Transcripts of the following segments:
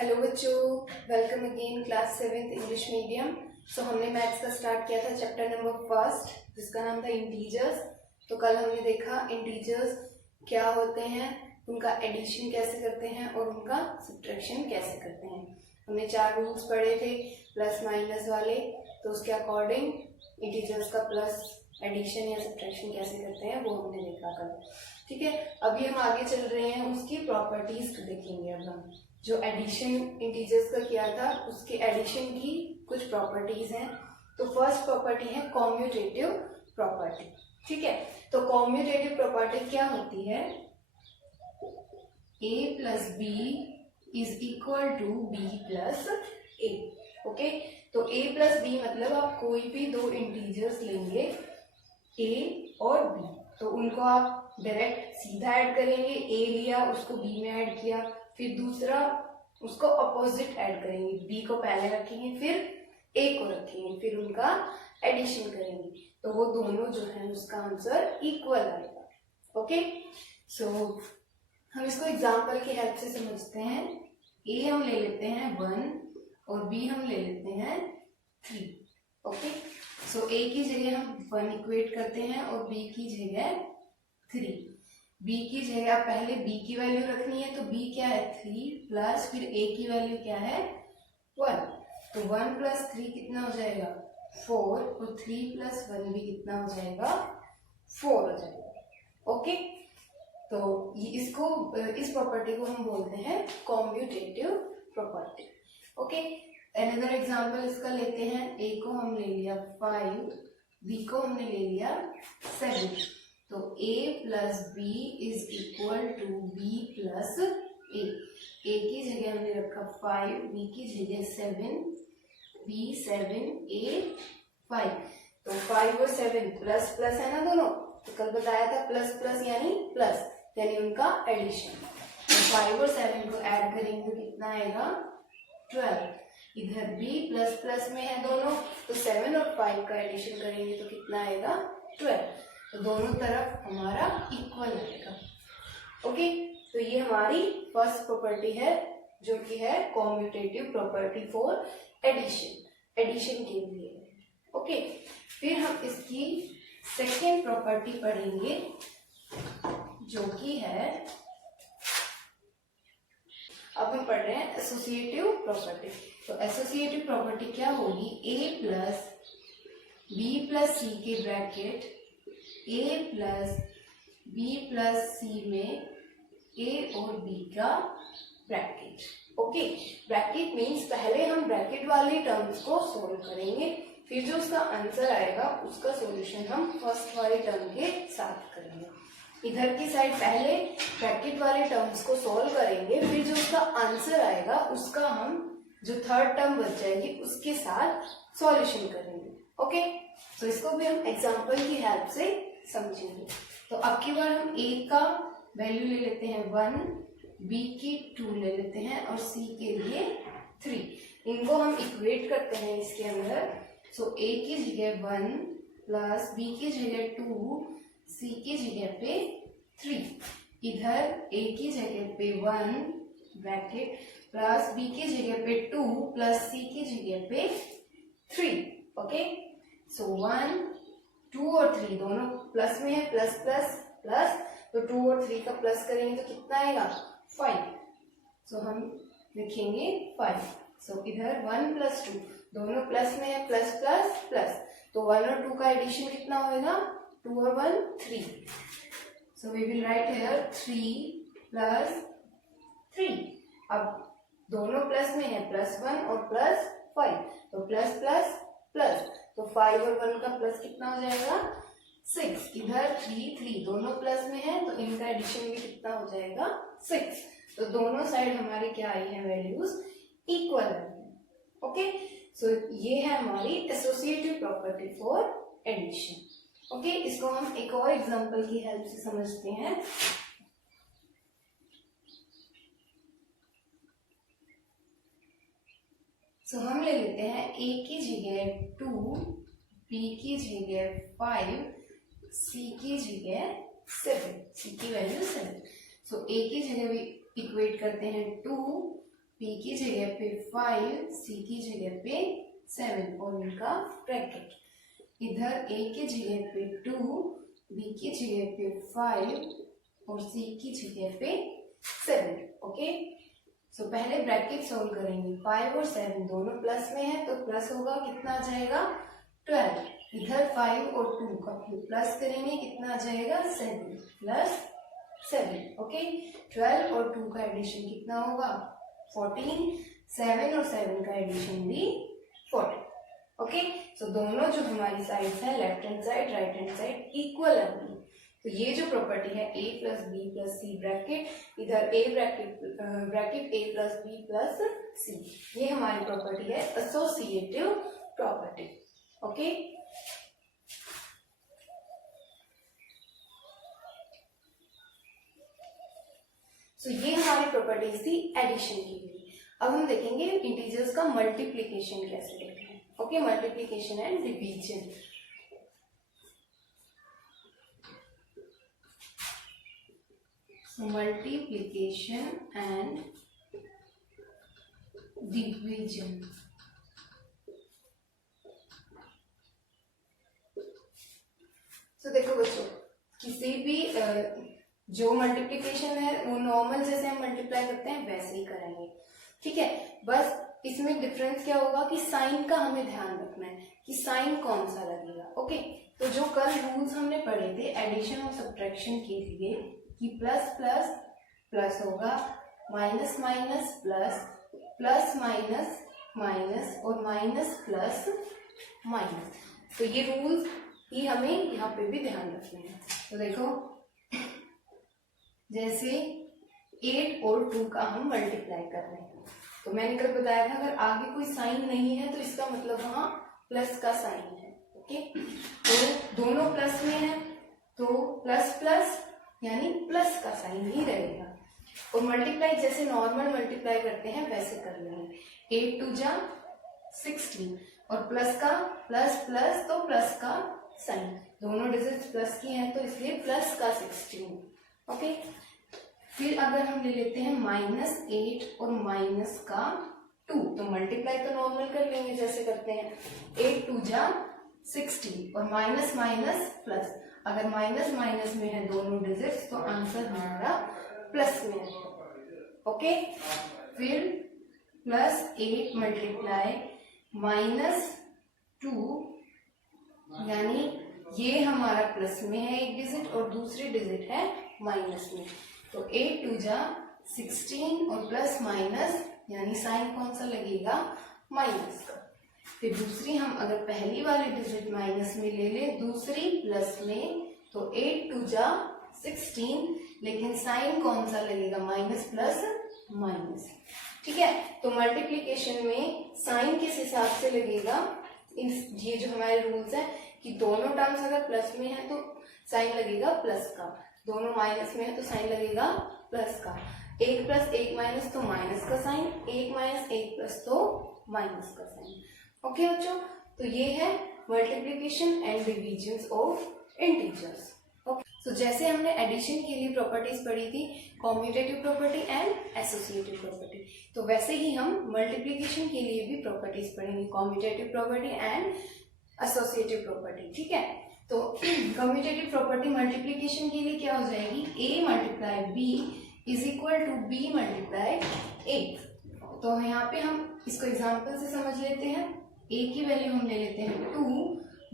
Hello बच्चों, welcome again class 7th English medium. So हमने maths का स्टार्ट किया था चैप्टर नंबर फर्स्ट जिसका नाम था इंटीजर्स। तो कल हमने देखा इंटीजर्स क्या होते हैं, उनका एडिशन कैसे करते हैं और उनका सब्ट्रैक्शन कैसे करते हैं। हमने 4 रूल्स पढ़े थे प्लस माइनस वाले, तो उसके अकॉर्डिंग इंटीजर्स का प्लस एडिशन या सब्ट्रैक्शन कैसे करते हैं वो हमने देखा कल। ठीक है, अभी हम आगे चल रहे हैं, उसकी प्रॉपर्टीज देखेंगे। अब हम जो एडिशन इंटीजर्स का किया था उसके एडिशन की कुछ प्रॉपर्टीज हैं। तो फर्स्ट प्रॉपर्टी है कॉम्यूटेटिव प्रॉपर्टी। ठीक है, तो कॉम्यूटेटिव प्रॉपर्टी क्या होती है? a plus B is equal to B plus A. Okay, तो a प्लस बी मतलब आप कोई भी दो इंटीजर्स लेंगे a और b, तो उनको आप डायरेक्ट सीधा ऐड करेंगे। a लिया उसको b में ऐड किया, फिर दूसरा उसको अपोजिट ऐड करेंगे, b को पहले रखेंगे फिर a को रखेंगे, फिर उनका एडिशन करेंगे, तो वो दोनों जो है उसका आंसर इक्वल आएगा। ओके, सो हम इसको एग्जांपल की हेल्प से समझते हैं। a हम ले लेते हैं 1 और b हम ले लेते हैं 3। ओके, सो a की जगह हम 1 इक्वेट करते हैं और b की जगह 3। b की जगह पहले b की वैल्यू रखनी है, तो b क्या है 3 प्लस फिर a की वैल्यू क्या है 1, तो 1 प्लस 3 कितना हो जाएगा 4, और 3 प्लस 1 भी कितना हो जाएगा 4 हो जाएगा। ओके, तो इस प्रॉपर्टी को हम बोलते हैं commutative property. Okay, another example इसका लेते हैं। a को हम ले लिया 5, b को हमने ले लिया 7, तो a plus B is equal to B plus A. a की जगह हमने रखा 5, b की जगह 7, b 7 a 5, तो 5 और 7 प्लस प्लस है ना दोनों, तो कल बताया था प्लस प्लस यानी उनका एडिशन। तो 5 और 7 को ऐड करेंगे तो कितना आएगा 12। इधर भी प्लस प्लस में है दोनों, तो 7 और 5 का एडिशन करेंगे तो कितना आएगा 12, तो दोनों तरफ हमारा इक्वल आएगा। ओके, तो ये हमारी फर्स्ट प्रॉपर्टी है जो कि है कॉम्यूटेटिव प्रॉपर्टी फॉर एडिशन के लिए। ओके, फिर हम इसकी सेकेंड प्रॉपर्टी पढ़ेंगे जो कि है, अब हम पढ़ रहे हैं एसोसिएटिव प्रॉपर्टी। तो एसोसिएटिव प्रॉपर्टी क्या होगी? a plus B plus C के bracket a plus B plus C में a और b का ब्रैकेट। ओके, ब्रैकेट मीन्स पहले हम ब्रैकेट वाले टर्म्स को सोल्व करेंगे, फिर जो उसका आंसर आएगा उसका सॉल्यूशन हम फर्स्ट वाले टर्म के साथ करेंगे। इधर की साइड पहले ब्रैकेट वाले टर्म्स को सोल्व करेंगे, फिर जो उसका आंसर आएगा उसका हम जो थर्ड टर्म बच जाएगी उसके साथ सॉल्यूशन करेंगे। ओके, तो इसको भी हम एग्जांपल की हेल्प से समझेंगे। तो अब की बार हम a का वैल्यू ले लेते हैं 1, b की 2 ले लेते हैं और c के लिए 3। इनको हम इक्वेट करते हैं इसके अंदर। सो a की जगह 1 प्लस b की जगह 2, c की जगह पे 3, इधर a की जगह पे 1 ब्रैकेट प्लस b की जगह पे 2 प्लस c की जगह पे 3। ओके, सो 1, 2 और 3 दोनों प्लस में है, प्लस प्लस प्लस, तो 2 और 3 का प्लस करेंगे तो कितना आएगा 5, सो हम लिखेंगे 5। सो इधर 1 प्लस 2 दोनों प्लस में है, प्लस प्लस प्लस, तो 1 और 2 का एडिशन कितना होगा 2 और 1 3, so we will write here 3 plus 3। अब दोनों प्लस में है, प्लस 1 और प्लस 5, तो प्लस प्लस प्लस, तो 5 और 1 का प्लस कितना हो जाएगा 6। इधर 3 दोनों प्लस में है, तो इनका एडिशन भी कितना हो जाएगा 6, तो दोनों साइड हमारी क्या आई है वैल्यूज इक्वल आई है। ओके, सो ये है हमारी associative property for addition. Okay, इसको हम एक और एग्जांपल की हेल्प से समझते हैं। सो हम ले लेते हैं a की जगह 2, b की जगह 5, c की जगह 7, c की वैल्यू 7। सो a की जगह भी इक्वेट करते हैं 2 p की जगह पे 5, c की जगह पे 7 और इनका ब्रैकेट, इधर a की जगह पे 2, b की जगह पे 5 और c की जगह पे 7। ओके, सो पहले ब्रैकेट सोल्व करेंगे। 5 और 7 दोनों प्लस में है तो प्लस होगा, कितना आ जाएगा 12। इधर 5 और 2 का प्लस करेंगे, कितना आ जाएगा 7 प्लस 7। ओके, 12 और 2 का एडिशन कितना होगा 14, 7 और 7 का एडिशन भी 14। ओके, सो दोनों जो हमारी साइड्स है, left hand side right hand side, equal है। तो ये जो प्रॉपर्टी है a plus B plus C bracket, इधर a bracket a plus B plus C, ये हमारी प्रॉपर्टी है एसोसिएटिव प्रॉपर्टी। ओके, सो ये हमारी प्रॉपर्टीज थी एडिशन की भी। अब हम देखेंगे इंटीजर्स का मल्टीप्लीकेशन कैसे करते हैं। Okay, multiplication and division. Multiplication and division. तो देखो बच्चों, किसी भी जो मल्टीप्लीकेशन है वो नॉर्मल जैसे हम मल्टीप्लाई करते हैं वैसे ही करेंगे। ठीक है, बस इसमें डिफरेंस क्या होगा कि साइन का हमें ध्यान रखना है कि साइन कौन सा लगेगा। ओके, तो जो कल रूल्स हमने पढ़े थे एडिशन और सब्ट्रैक्शन के लिए कि प्लस प्लस प्लस होगा, minus minus plus, plus minus minus और माइनस प्लस माइनस, तो ये रूल्स ही हमें यहाँ पे भी ध्यान रखने हैं। तो देखो, जैसे 8 और 2 का हम मल्टीप्लाई कर रहे हैं, तो मैंने कल बताया था अगर आगे कोई साइन नहीं है तो इसका मतलब वहां प्लस का साइन है। ओके, तो दोनों प्लस में है तो प्लस प्लस यानी प्लस का साइन ही रहेगा। और मल्टीप्लाई जैसे नॉर्मल मल्टीप्लाई करते हैं वैसे कर लेंगे। 8 2 जा 16 और प्लस का प्लस प्लस तो प्लस का साइन, दोनों डिजिट्स प्लस की हैं तो इसलिए प्लस का 16। ओके, फिर अगर हम ले लेते हैं -8 और माइनस का 2, तो मल्टीप्लाई तो नॉर्मल कर लेंगे जैसे करते हैं। 8 2 जा 16 और माइनस माइनस प्लस, अगर माइनस माइनस में है दोनों डिजिट्स तो आंसर हमारा प्लस में है। ओके, फिर +8 मल्टीप्लाई -2, यानी ये हमारा प्लस में है एक डिजिट और दूसरी डिजिट है माइनस में, तो 8 2 जा 16 और प्लस माइनस यानी साइन कौन सा लगेगा माइनस का। फिर दूसरी हम अगर पहली वाली डिजिट माइनस में ले ले, दूसरी प्लस में, तो 8 2 जा 16, लेकिन साइन कौन सा लगेगा माइनस प्लस माइनस। ठीक है, तो मल्टीप्लीकेशन में साइन किस हिसाब से लगेगा, ये जो हमारे रूल्स है कि दोनों टर्म्स अगर प्लस में है तो साइन लगेगा प्लस का, दोनों माइनस में है तो साइन लगेगा प्लस का, 1 + 1 माइनस तो माइनस का साइन, 1 - 1 प्लस तो माइनस का साइन। ओके बच्चों, तो ये है multiplication and division of integers. Okay, so जैसे हमने एडिशन के लिए प्रॉपर्टीज पढ़ी थी, commutative property and associative property, तो वैसे ही हम मल्टीप्लीकेशन के लिए भी प्रॉपर्टीज पढ़ेंगे, commutative property and associative property. ठीक है, तो कम्यूटेटिव प्रॉपर्टी मल्टीप्लीकेशन के लिए क्या हो जाएगी, a × b = b × a। तो यहाँ पे हम इसको एग्जांपल से समझ लेते हैं। a की वैल्यू हम ले लेते हैं 2,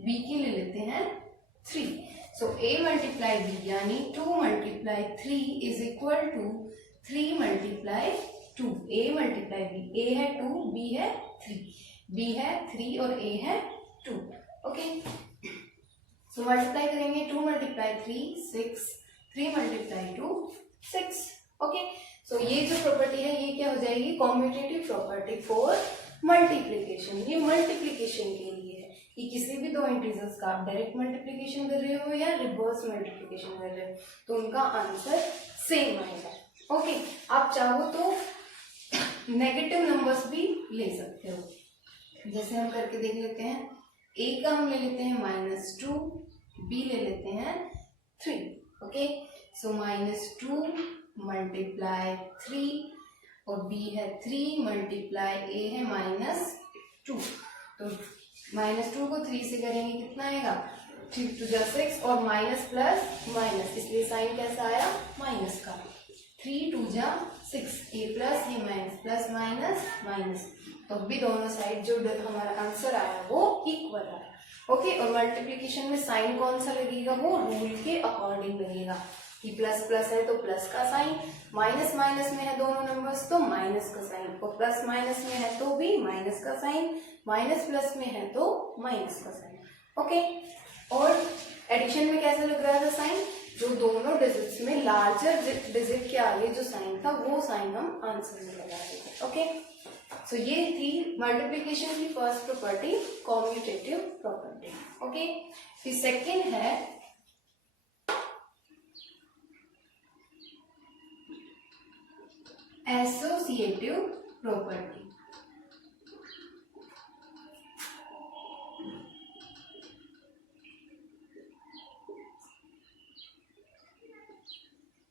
b की ले लेते हैं 3। सो a × b यानी 2 × 3 = 3 × 2। a × b, a है 2, b है 3, b है 3 और a है 2। ओके, सो मल्टीप्लाई करेंगे, 2 × 3 6, 3 × 2 6। ओके, सो ये जो प्रॉपर्टी है ये क्या हो जाएगी, कॉम्यूटेटिव प्रॉपर्टी फॉर मल्टीप्लीकेशन। ये मल्टीप्लीकेशन के लिए है कि किसी भी दो इंटीजर्स का आप डायरेक्ट मल्टीप्लीकेशन कर रहे हो या रिवर्स मल्टीप्लीकेशन कर रहे हो तो उनका आंसर सेम आएगा। ओके, आप चाहो तो नेगेटिव नंबर्स भी ले सकते हो, जैसे हम करके देख लेते हैं। a का हम ले लेते हैं -2, b ले लेते हैं 3। ओके, सो -2 × 3 और b है 3 मल्टीप्लाई a है -2। तो -2 को 3 से करेंगे कितना आएगा 3 2 जा 6 और माइनस प्लस माइनस, इसलिए साइन कैसा आया माइनस का। 3 2 जा 6, a प्लस ये माइनस प्लस माइनस माइनस, तो भी दोनों साइड जो हमारा आंसर आया वो इक्वल आया। ओके, और मल्टीप्लिकेशन में साइन कौन सा लगेगा, वो रूल के अकॉर्डिंग लगेगा कि प्लस प्लस है तो प्लस का साइन, माइनस माइनस में है दोनों नंबर्स तो माइनस का साइन, और प्लस माइनस में है तो भी माइनस का साइन, माइनस प्लस में है तो माइनस का साइन। ओके, और एडिशन में कैसा लग रहा था साइन, जो दोनों डिजिट्स में लार्जर डिजिट के आगे जो साइन था वो साइन हम आंसर में लगा रहे थे। ओके, सो ये थी मल्टीप्लिकेशन की first property, commutative property. Okay, फिर सेकंड है एसोसिएटिव प्रॉपर्टी।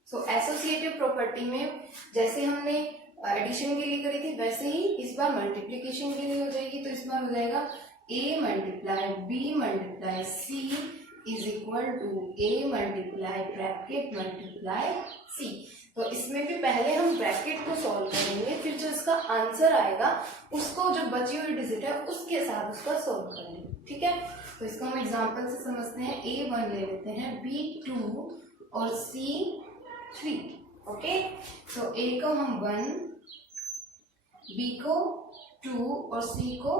सो एसोसिएटिव प्रॉपर्टी में जैसे हमने एडिशन के लिए करी थी वैसे ही इस बार मल्टीप्लिकेशन के लिए हो जाएगी। तो इस बार हो जाएगा a multiply b multiply c is equal to a multiply bracket multiply c। तो इसमें भी पहले हम ब्रैकेट को सॉल्व करेंगे, फिर जो इसका आंसर आएगा उसको जो बची हुई डिजिट है उसके साथ उसका सॉल्व करेंगे। ठीक है, तो इसको हम एग्जांपल से समझते हैं। a1 ले लेते हैं, b2 और c3। ओके, तो a को हम 1, b को 2 और c को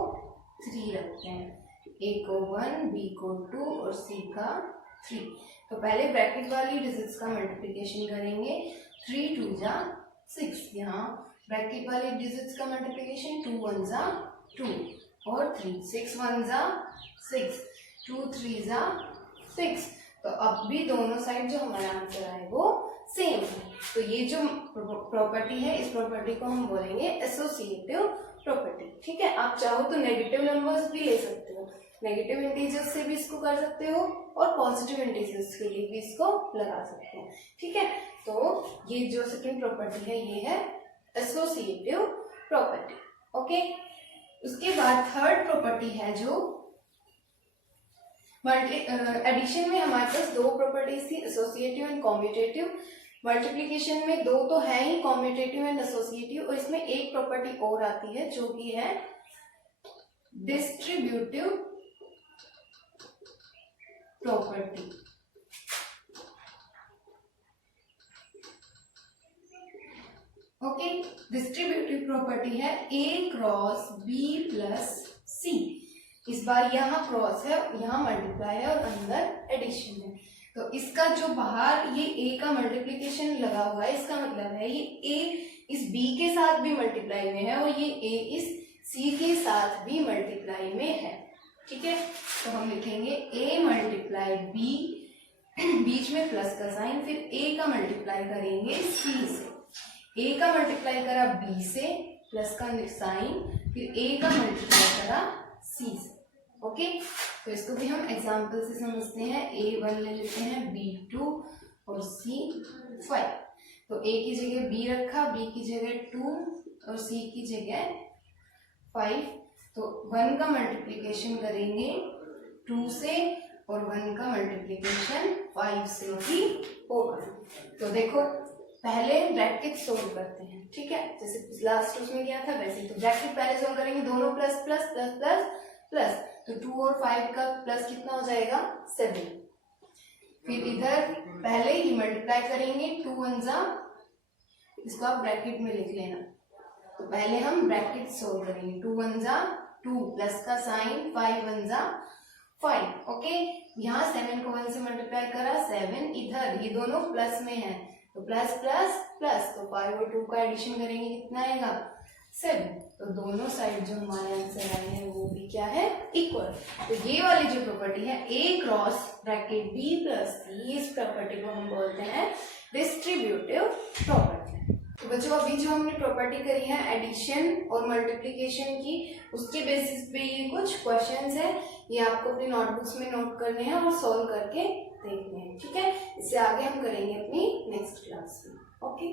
3 रखते हैं। a को 1, b को 2 और c का 3। तो पहले ब्रैकेट वाली डिजिट्स का मल्टीप्लिकेशन करेंगे। 3 2 जा 6, यहाँ ब्रैकेट वाली डिजिट्स का मल्टीप्लिकेशन 2 1 जा 2 और 3, 6 1 जा 6, 2 3 जा 6। तो अब भी दोनों साइड जो हमारा आंसर आए वो सेम है। तो ये जो प्रॉपर्टी है इस प्रॉपर्टी को हम बोलेंगे एसोसिएटिव प्रॉपर्टी। ठीक है, आप चाहो तो नेगेटिव नंबर्स भी ले सकते हो, नेगेटिव इंटीजर्स से भी इसको कर सकते हो और पॉजिटिव इंटीजर्स के लिए भी इसको लगा सकते हो। ठीक है, तो ये जो सेकंड प्रॉपर्टी है ये है एसोसिएटिव प्रॉपर्टी। ओके, उसके बाद थर्ड प्रॉपर्टी है जो एडिशन में हमारे पास दो प्रॉपर्टीज थी, एसोसिएटिव एंड कॉम्यूटेटिव। मल्टीप्लिकेशन में दो तो है ही, कॉम्यूटेटिव एंड एसोसिएटिव, और इसमें एक प्रॉपर्टी और आती है जो कि है distributive property. Okay, distributive property है a cross b plus c। इस बार यहाँ क्रॉस है, यहाँ मल्टीप्लाई है और अंदर एडिशन है। तो इसका जो बाहर ये a का मल्टीप्लिकेशन लगा हुआ है, इसका मतलब है ये a इस b के साथ भी मल्टीप्लाई में है और ये a इस c के साथ भी मल्टीप्लाई में है। ठीक है, तो हम लिखेंगे a मल्टीप्लाई b, बीच में प्लस का साइन, फिर a का मल्टीप्लाई करेंगे c से, a का मल्टीप्लाई करा b से प्लस का साइन, फिर a का मल्टीप्लाई करा c से। ओके, तो इसको भी हम एग्जाम्पल से समझते हैं। a1 ले लेते हैं, b2 और c5। तो a की जगह b रखा, b की जगह 2 और c की जगह 5। तो 1 का मल्टीप्लिकेशन करेंगे 2 से और 1 का मल्टीप्लिकेशन 5 से भी होगा। तो देखो पहले ब्रैकेट सोल्व करते हैं। ठीक है, जैसे लास्ट उसमें किया था वैसे ही। तो ब्रैकेट पहले सोल्व करेंगे, दोनों plus plus plus plus plus, तो 2 और 5 का प्लस कितना हो जाएगा 7। फिर इधर पहले ही मल्टीप्लाई करेंगे, 2 1 जा, इसको आप ब्रैकेट में लिख लेना। तो पहले हम ब्रैकेट सोल्व करेंगे, 2 1 जा 2 प्लस का साइन, 5 1 जा 5। ओके, यहाँ 7 को 1 से मल्टीप्लाई करा 7, इधर ये दोनों प्लस में है तो प्लस प्लस प्लस, तो 5 और 2 का एडिशन करेंगे कितना आएगा 7। तो दोनों साइड जो हमारे आंसर आए हैं वो भी क्या है इक्वल। तो ये वाली जो प्रॉपर्टी है a cross bracket b plus c, इस प्रॉपर्टी को हम बोलते हैं डिस्ट्रीब्यूटिव प्रॉपर्टी। तो बच्चों अभी जो हमने प्रॉपर्टी करी है एडिशन और मल्टीप्लिकेशन की, उसके बेसिस पे ये कुछ क्वेश्चंस है, ये आपको अपनी नोटबुक्स में नोट करने हैं और सॉल्व करके देखने हैं। ठीक है, इससे आगे हम करेंगे अपनी नेक्स्ट क्लास में। ओके।